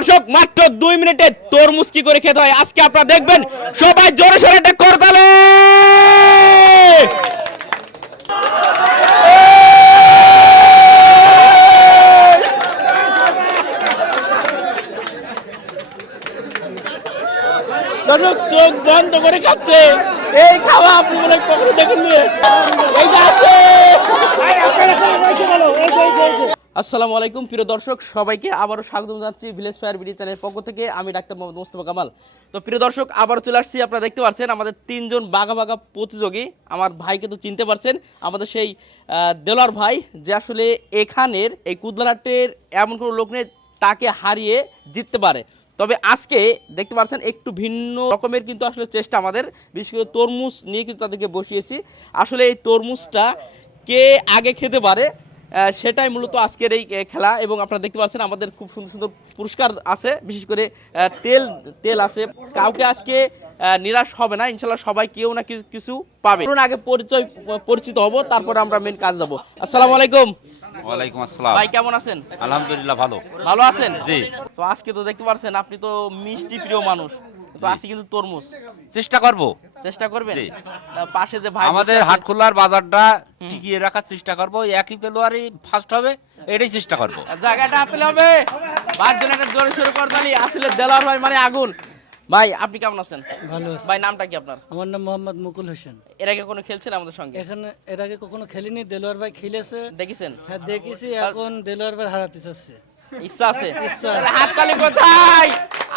দর্শক মাত্র 2 মিনিটে তরমুজ কি করে খেতে হয় আজকে আপনারা দেখবেন। সবাই জোরে সোরে একটা করতালে। দর্শক চোখ বন্ধ করে খাচ্ছে। এই খাওয়া আপনি মনে কখনো দেখেননি। এই যাচ্ছে। আসসালামু আলাইকুম প্রিয় দর্শক, সবাইকে আবারও স্বাগত জানাচ্ছি ভিলেজ ফায়ার বিডি চ্যানেলের পক্ষ থেকে। আমি ডাক্তার মোহাম্মদ মোস্তফা কামাল। তো প্রিয় দর্শক, আবারও চলে আসছি। আপনারা দেখতে পাচ্ছেন আমাদের 3 জন বাঘা বাঘা প্রতিযোগী। আমার ভাইকে তো চিনতে পারছেন, আমাদের সেই দেলোয়ার ভাই, যে আসলে এখানের এই কুদলাহাটের এমন কোনো লোক নেই তাকে হারিয়ে জিততে পারে। তবে আজকে দেখতে পাচ্ছেন একটু ভিন্ন রকমের কিন্তু আসলে চেষ্টা আমাদের, বিশেষ করে তরমুজ নিয়ে কিন্তু তাদেরকে বসিয়েছি। আসলে এই তরমুজটা কে আগে খেতে পারে সেটাই মূলত আজকের এই খেলা। এবং আপনারা দেখতে পাচ্ছেন আমাদের খুব সুন্দর সুন্দর পুরস্কার আছে, বিশেষ করে তেল আছে। কাউকে আজকে নিরাশ হবে না ইনশাল্লাহ, সবাই কেউ না কিছু পাবে। আগে পরিচিত হব, তারপরে আমরা মেন কাজ যাবো। আসসালামু আলাইকুম। ওয়ালাইকুম আসসালাম। ভাই কেমন আছেন? আলহামদুলিল্লাহ ভালো। ভালো আছেন? জি। তো আজকে তো দেখতে পাচ্ছেন আপনি তো মিষ্টি প্রিয় মানুষ, তো আজকে কিন্তু তরমুজ চেষ্টা করবেন। জি। পাশে যে ভাই আমাদের হাটখোলার বাজারটা টিকিয়ে রাখার চেষ্টা করব। একই পেলোয়ারই ফার্স্ট হবে, এটাই চেষ্টা করব। জায়গাটা আপেল হবে। পাঁচজন একটা জোরে শুরু করতালি। আসলে দেলোয়ার ভাই মানে আগুন। ভাই আপনি কেমন আছেন? ভালো আছি। ভাই নামটা কি আপনার? আমার নাম মোহাম্মদ মুকুল হোসেন। এর আগে কোনো খেলছেন আমাদের সঙ্গে? এর আগে কখনো খেলিনি। দেলোয়ার ভাই খেলেছে, দেখেছেন? হ্যাঁ দেখেছি। এখন দেলোয়ার ভাই হারাতে চাচ্ছে। ইচ্ছা আছে? ইচ্ছা। তাহলে হাততালি কোথায়?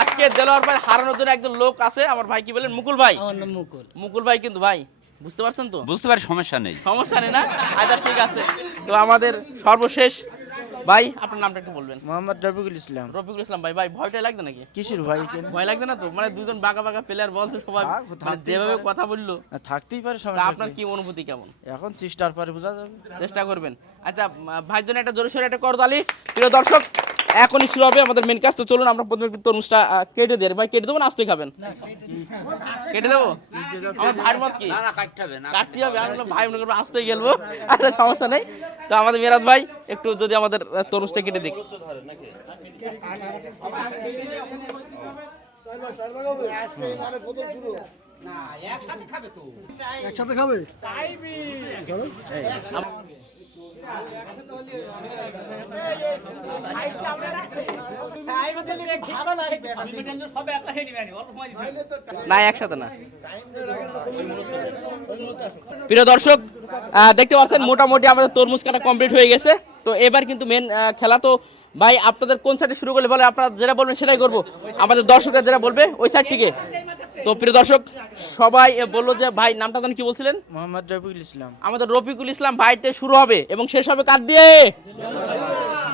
আজকে দেলোয়ার ভাই হারানোর জন্য একজন লোক আছে। আমার ভাই কি বলেন? মুকুল ভাই। আমার নাম মুকুল। মুকুল ভাই কিন্তু ভাই বুঝতে পারছেন তো? বুঝতে পারি, সমস্যা নেই। সমস্যা নেই না? আচ্ছা ঠিক আছে। তো আমাদের সর্বশেষ ভাই আপনার নামটা একটু বলবেন। মোহাম্মদ রফিকুল ইসলাম। রফিকুল ইসলাম ভাই। ভাই ভয়টা লাগবে নাকি? কিসের ভাই? ভয় লাগবে না তো? মানে দুজন বাঘা বাঘা প্লেয়ার বলছে সবাই, মানে যেভাবে কথা বললো থাকতেই পারে, তা সমস্যা আপনার কি অনুভূতি কেমন? এখন চেষ্টার পরে বোঝা যাবে। চেষ্টা করবেন। আচ্ছা ভাইয়ের জন্য একটা জোরে সোরে একটা করতালি। প্রিয় দর্শক, এখনই শুরু হবে আমাদের মেন কাজ। তো চলুন আমরা প্রথমে তরমুজটা কেটে দেই। ভাই কেটে দেবো না আসতে খাবেন? কেটে দেবো? আমার ভাইয়ের মত কি? কাটতে হবে। আমি বললাম ভাই মনে করবো আসতেই গেলবো। আচ্ছা সমস্যা নেই। তো আমাদের মিরাজ ভাই একটু যদি আমাদের তরমুজটা কেটে দিক। একসাথে খাবে? না একসাথে না। প্রিয় দর্শক, দেখতে পাচ্ছেন মোটামুটি আমাদের তরমুজ কাটা কমপ্লিট হয়ে গেছে। তো এবার কিন্তু মেন খেলা। তো ভাই আপনাদের কোন সাইডে শুরু করলে বলে? আপনারা যেটা বলবেন সেটাই করবো। আমাদের দর্শকরা যেটা বলবে ওই সাইড থেকে। তো প্রিয় দর্শক, সবাই বললো যে ভাই নামটা জানি কি বলছিলেন? মোহাম্মদ রফিকুল ইসলাম। আমাদের রফিকুল ইসলাম ভাইতে শুরু হবে এবং শেষ হবে কাট দিয়ে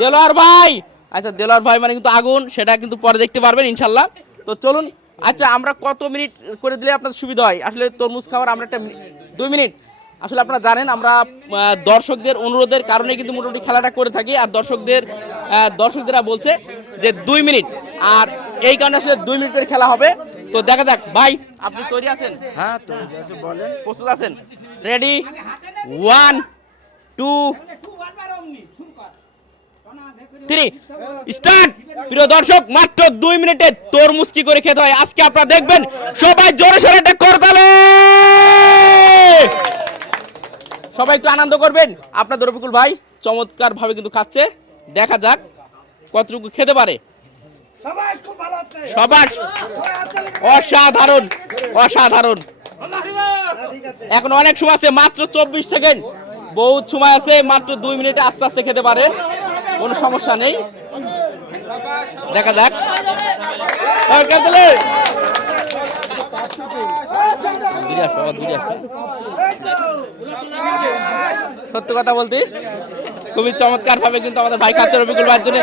দেলোয়ার ভাই। আচ্ছা দেলোয়ার ভাই মানে কিন্তু আগুন, সেটা কিন্তু পরে দেখতে পারবেন ইনশাল্লাহ। তো চলুন। আচ্ছা আমরা কত মিনিট করে দিলে আপনাদের সুবিধা হয়? আসলে তরমুজ খাওয়ার আমরা একটা 2 মিনিট। আসলে আপনারা জানেন আমরা দর্শকদের অনুরোধের কারণে কিন্তু মোটামুটি খেলাটা করে থাকি। আর দর্শকদেরা বলছে যে 2 মিনিট, আর এই কারণে আসলে 2 মিনিটের খেলা হবে। তো দেখা যাক। ভাই আপনি তৈরি আছেন? হ্যাঁ তো বলেন। প্রস্তুত আছেন? Ready 1 2 3 start. প্রিয় দর্শক মাত্র 2 মিনিটে তরমুজ কি করে খেতে হয় আজকে আপনারা দেখবেন। সবাই জোরে সোরে একটা করতালি। সবাই একটু আনন্দ করবেন। আপনাদের রফিকুল ভাই চমৎকার ভাবে কিন্তু খাচ্ছে। দেখা যাক কতটুকু খেতে পারে। সবাই অসাধারণ অসাধারণ। এখন অনেক সময় আছে, মাত্র 24 সেকেন্ড, বহুত সময় আছে। মাত্র 2 মিনিটে আস্তে আস্তে খেতে পারে, কোনো সমস্যা নেই। দেখা যাক। সত্য কথা বলতে খুবই চমৎকার ভাবে কিন্তু আমাদের ভাই খাচ্ছে। রফিকুল ভাইয়ের জন্য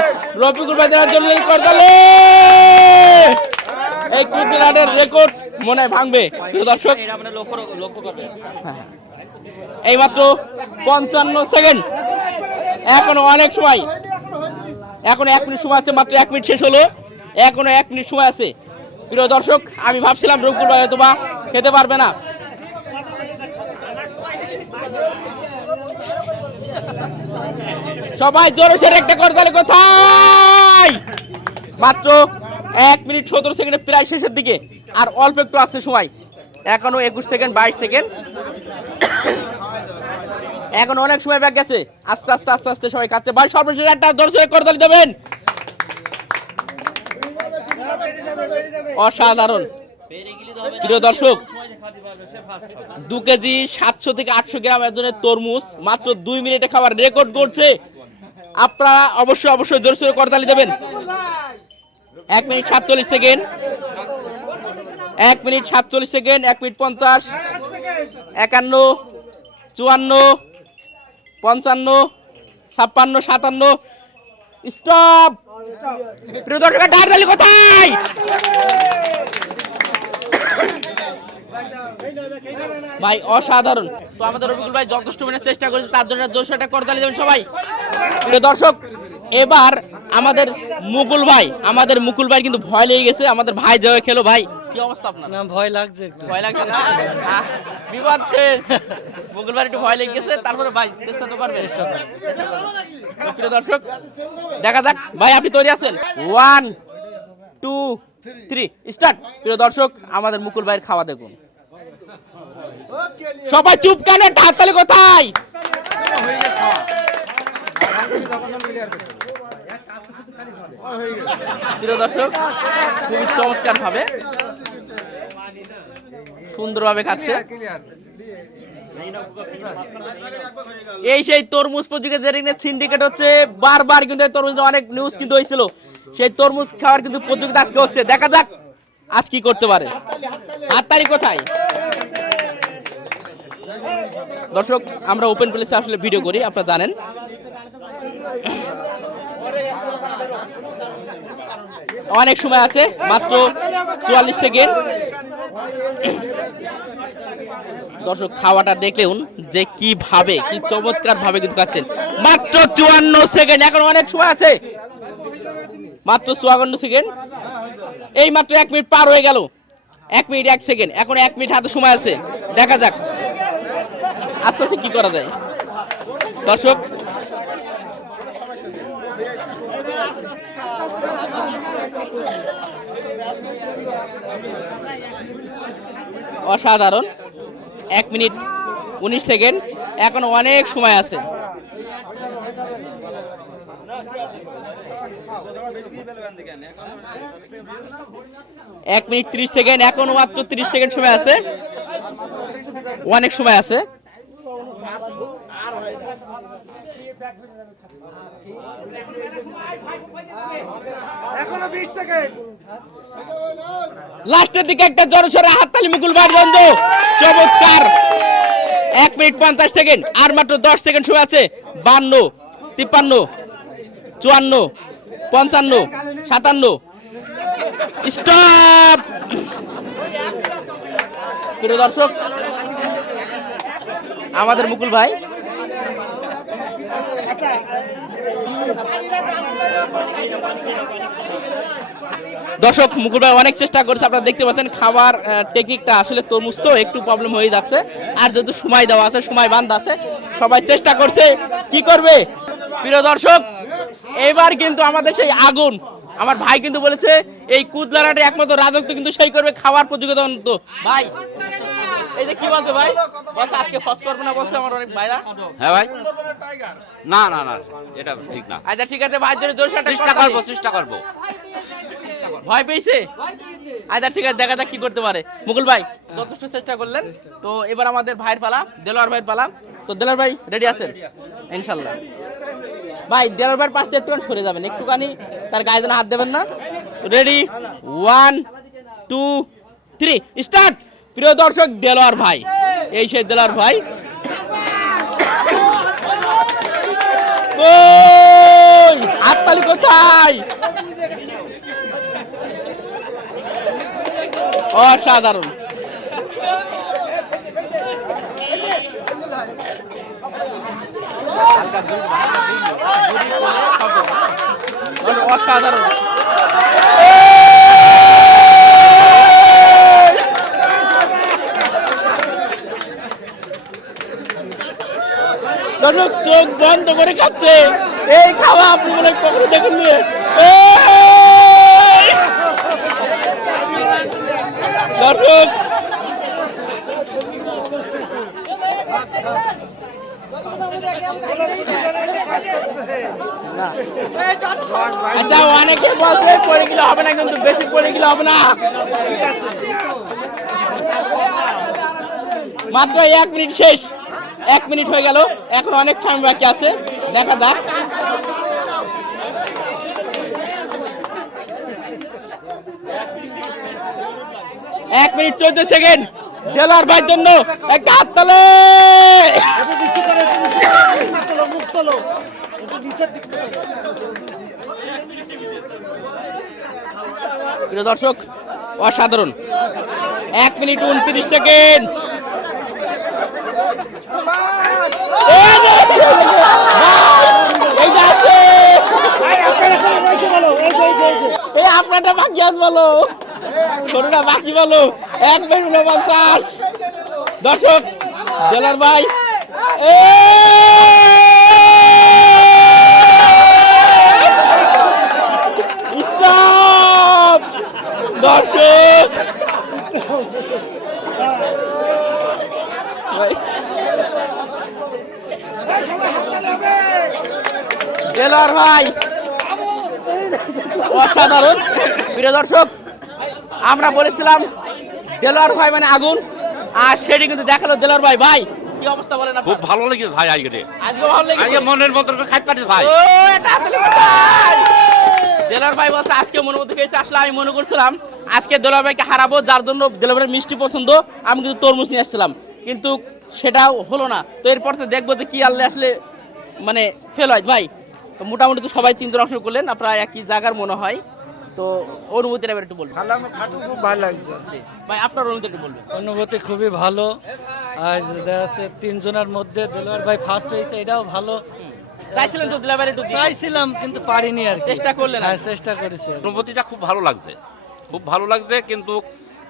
এই কুদলাহাটের রেকর্ড মনে হয় ভাঙবে। প্রিয় দর্শক এই মাত্র 55 সেকেন্ড, এখনো অনেক সময়, এখনো 1 মিনিট সময় আছে। মাত্র 1 মিনিট শেষ হলো, এখনো 1 মিনিট সময় আছে। প্রিয় দর্শক আমি ভাবছিলাম রফিকুল ভাই হয়তো বা খেতে পারবে না। সবাই জোরে সোরে একটা করতালি কোথায়? মাত্র 1 মিনিট 17 সেকেন্ডে প্রায় শেষের দিকে, আর অল্প একটু আছে সময়, এখনো 21 সেকেন্ড 22 সেকেন্ড, এখন অনেক সময় ব্যাক গেছে। আস্তে আস্তে আস্তে আস্তে সবাই কাটছে। ভাই সর্বশেষ একটা দর্শক করতালি দেবেন। অসাধারণ প্রিয় দর্শক, 2 কেজি 700 থেকে 800 গ্রাম একজনের তরমুজ মাত্র 2 মিনিটে খাবার রেকর্ড করছে। আপনারা অবশ্যই জোরে সোরে করতালি দেবেন। 1 minute 47 second, 1 minute 47 second, 1 minute 50, 51, 54, 55, 56, 57। Stop. প্রিয় দর্শক, হাততালি কোথায়? ভাই অসাধারণ। তো আমাদের রবিকুল ভাই যথেষ্ট মেনে চেষ্টা করেছে, তার জন্য জোরসে একটা করতালি দেবেন সবাই। প্রিয় দর্শক, এবার আমাদের মুকুল ভাই কিন্তু ভয় লেগে গেছে। আমাদের ভাই যাওয়া খেলো। ভাই কি অবস্থা আপনার? না ভয় লাগছে একটু। ভয় লাগছে না? বিপদ শেষ। মুকুল ভাই একটু ভয় লেগে গেছে, তারপরে ভাই চেষ্টা তো করবেন। প্রিয় দর্শক, দেখা যাক। ভাই আপনি তৈরি আছেন? 1 2 3 স্টার্ট। প্রিয় দর্শক, আমাদের মুকুল ভাইয়ের খাওয়া দেখুন। সবাই চুপ কেন? হাততালি কোথায়? প্রিয় দর্শক, খুবই চমৎকার ভাবে সুন্দরভাবে খাচ্ছে। এই সেই তরমুজ প্রতিকে যে সিন্ডিকেট হচ্ছে, বারবার কিন্তু তরমুজ অনেক নিউজ কিন্তু হয়েছিল। সেই তরমুজ খাওয়ার কিন্তু প্রতিযোগিতা আজকে হচ্ছে। দেখা যাক আজ কি করতে পারে। হাততালি কোথায়? দর্শক, আমরা ওপেন প্লেসে আসলে ভিডিও করি, আপনারা জানেন। অনেক সময় আছে, মাত্র 44 সেকেন্ড। দর্শক, খাওয়াটা দেখলেন যে কিভাবে, কি চমৎকার ভাবে কিন্তু খাচ্ছেন। মাত্র 54 সেকেন্ড, এখন অনেক সময় আছে, মাত্র 54 সেকেন্ড। এই মাত্র 1 মিনিট পার হয়ে গেল। 1 মিনিট 1 সেকেন্ড, এখন 1 মিনিট হাতে সময় আছে। দেখা যাক আস্তে আস্তে কি করা যায়। দর্শক, অসাধারণ। 1 মিনিট 19 সেকেন্ড, এখন অনেক সময় আছে। এক মিনিট 30 সেকেন্ড, এখনো মাত্র 30 সেকেন্ড সময় আছে, অনেক সময় আছে। এখনো 20 সেকেন্ড। লাস্টের দিকে একটা জোরসোরে হাততালি মুকুল ভাইয়ের জন্য। চমৎকার। 1 মিনিট 50 সেকেন্ড, আর মাত্র 10 সেকেন্ড সময় আছে। 52, 53, 54, 55, 57। স্টপ। প্রিয় দর্শক, আমাদের মুকুল ভাই অনেক চেষ্টা করেছে। আপনারা দেখতে পাচ্ছেন খাবার টেকনিকটা আসলে তরমুজ তো একটু প্রবলেম হয়ে যাচ্ছে, আর যেহেতু সময় দেওয়া আছে, সময় বান্ধা আছে, সবাই চেষ্টা করছে। কি করবে? প্রিয় দর্শক, এবার কিন্তু আমাদের সেই আগুন, আমার ভাই কিন্তু বলেছে এই কুদলারাটে একমাত্র রাজত্ব কিন্তু সেই করবে খাবার প্রতিযোগিতা। তো ভাই এই যে কি বলছো ভাই? বলছে আজকে ফস করবে না, বলছে আমার অনেক ভাইরা। হ্যাঁ ভাই, না না না, এটা ঠিক না। আচ্ছা ঠিক আছে ভাই, জোরে জোরে চেষ্টা করবো। ভয় পেয়েছে? আচ্ছা ঠিক আছে, দেখা যাক কি করতে পারে। মুকুল ভাই যথেষ্ট চেষ্টা করলেন। তো এবার আমাদের ভাইয়ের পালা, দেলোয়ার ভাইয়ের পালা। তো দেলোয়ার ভাই রেডি আছেন? ইনশাল্লাহ। ভাই দেলোয়ার ভাইয়ের পাশে একটুখানি সরে যাবেন, একটুখানি তার গায়ে যেন হাত দেবেন না। রেডি? 1 2 3 স্টার্ট। প্রিয় দর্শক, দেলোয়ার ভাই, এই সেই দেলোয়ার ভাই। কই হাততালি কোথায়? অসাধারণ। অসাধারণ। দর্শক চোখ বন্ধ করে খাচ্ছে। এই খাওয়া আপনি মনে কখনো দেখেননি। দর্শক আচ্ছা অনেকে বলছে পড়ে গেলে হবে না, কিন্তু বেশি পড়ে গেলে হবে না। মাত্র 1 মিনিট শেষ, 1 মিনিট হয়ে গেল, এখন অনেক টাইম বাকি আছে, দেখা যাক। এক মিনিট 14 সেকেন্ড, দেলোয়ার ভাইয়ের জন্য একটা হাততালি। প্রিয় দর্শক, অসাধারণ, 1 মিনিট 29 সেকেন্ড। আপনারটা বাকি আস বলো, ছোটটা বাকি বলো। 1 মিনিট 49। দর্শক, দেলোয়ার ভাই স্টপ। দর্শক দেলোয়ার ভাই অসাধারণ। প্রিয় দর্শক, আমরা বলেছিলাম দেলোয়ার ভাই মানে আগুন, আর সেটি কিন্তু দেখালো দেলোয়ার ভাই। ভাই কি অবস্থা বলেন খুব আপনার? ভালো লেগেছে ভাই আজকে। আজকে ভালো লেগেছে? আজকে মনের মতন করে খাইতে পারিস ভাই। ও, এটা আসলে ভাই। দেলোয়ার ভাই বলছে আজকে মনের মতো খেয়েছে। আসলে আমি মনে করছিলাম আজকে দেলোয়ার ভাইকে হারাবো, যার জন্য দেলোয়ার ভাইয়ের মিষ্টি পছন্দ, আমি কিন্তু তরমুজ নিয়ে আসছিলাম, কিন্তু সেটাও হলো না। তো এরপর তো দেখবো যে কি আল্লাহ আসলে মানে ফেল হয়। ভাই তো মোটামুটি তো সবাই 3 জন অংশ করলেন, আপনারা একই জায়গার মনে হয়, তো অনুভূতিটা এবার একটু বলবেন। খালাম খাটু খুব ভালো লাগছে। জি, ভাই আপনার অনুভূতি একটু বলবেন। অনুভূতি খুবই ভালো। আজ দেখা যাচ্ছে 3 জনের মধ্যে দেলোয়ার ভাই ফার্স্ট হয়েছে, এটাও ভালো। চাইছিলেন তো দেলোয়ার ভাই একটু দিতে? চাইছিলাম কিন্তু পারিনি আর কি। চেষ্টা করলেন আর কি। হ্যাঁ, চেষ্টা করেছি। অনুভূতিটা খুব ভালো লাগছে, খুব ভালো লাগছে। কিন্তু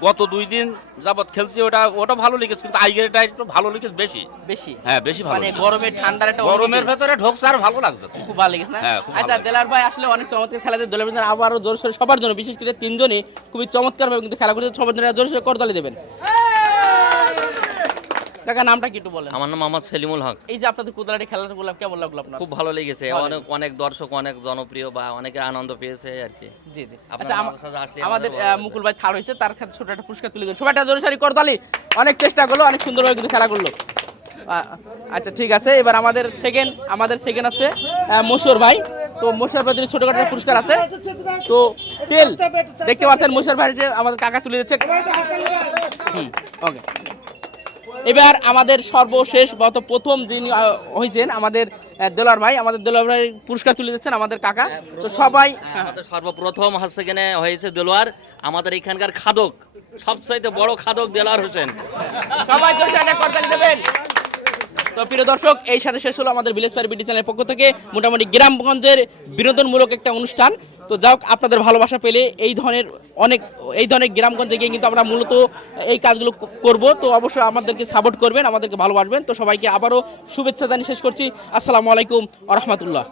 গত 2 দিন যাবত খেলছি, ওটা ভালো লেগেছে, কিন্তু আইগেরটা একটু ভালো লেগেছে বেশি। বেশি হ্যাঁ, বেশি ভালো মানে লেগেছে। গরমে ঠান্ডার একটা গরমের অনুভূতি। ভেতরে ঢোকছে আর ভালো লাগছে তো। খুব ভালো লেগেছে না? হ্যাঁ, খুব ভালো আচ্ছা, লেগেছে। দেলার ভাই আসলে অনেক চমৎকার খেলাতে দেলার ভাই আবারও জোর সোরে সবার জন্য, বিশেষ করে 3 জনই খুবই চমৎকার ভাবে কিন্তু খেলা করতে, সবার জন্য জোর সোরে করতালি দেবেন। কাকা নামটা কি একটু বলেন? আমার নাম মোহাম্মদ সেলিমুল হক। এই যে আপনাদের কুদরাটি খেলাটা বললাম, কেমন লাগলো আপনার? খুব ভালো লেগেছে, ভালো অনেক অনেক দর্শক অনেক জনপ্রিয় বা অনেকে আনন্দ পেয়েছে আর কি। জি জি। আপনার আচ্ছা, আমাদের সাথে আসলে আমাদের আমাদের ভালো লাগবে। মুকুল ভাই থার্ড হয়েছে, তার কাছে ছোট একটা পুরস্কার তুলে দেন। সবাই একটা জোরে সারি করতালি। অনেক চেষ্টা করলো, অনেক সুন্দরভাবে কিন্তু খেলা করলো। আচ্ছা ঠিক আছে, এবার আমাদের সেকেন্ড আছে মশুর ভাই। তো মশুর ভাই ছোটখাটো একটা পুরস্কার আছে, তো তেল দেখতে পাচ্ছেন মশুর ভাই যে আমাদের কাকা তুলে দিচ্ছে। ওকে, এবার আমাদের সর্বশেষ গত প্রথম যিনি হয়েছেন আমাদের দেলোয়ার ভাই, আমাদের দেলোয়ার ভাই পুরস্কার তুলে দিচ্ছেন আমাদের কাকা। তো সবাই আমাদের সর্বপ্রথম সেখানে হয়েছে দেলোয়ার, আমাদের এখানকার খাদক, সবচাইতে বড় খাদক দেলোয়ার হোসেন। সবাই জোরে একটা করতালি দেবেন। তো প্রিয় দর্শক, এই সাথে শেষ হলো আমাদের ভিলেজ ফায়ার বিডি চ্যানেলের পক্ষ থেকে মোটামুটি গ্রামগঞ্জের বিনোদনমূলক একটা অনুষ্ঠান। তো যাই হোক, আপনাদের ভালোবাসা পেলে এই ধরনের গ্রামগঞ্জে গিয়ে কিন্তু আমরা মূলত এই কাজগুলো করব। তো অবশ্যই আমাদেরকে সাপোর্ট করবেন, আমাদেরকে ভালোবাসবেন। তো সবাইকে আবারও শুভেচ্ছা জানিয়ে শেষ করছি। আসসালামু আলাইকুম ওয়া রাহমাতুল্লাহ।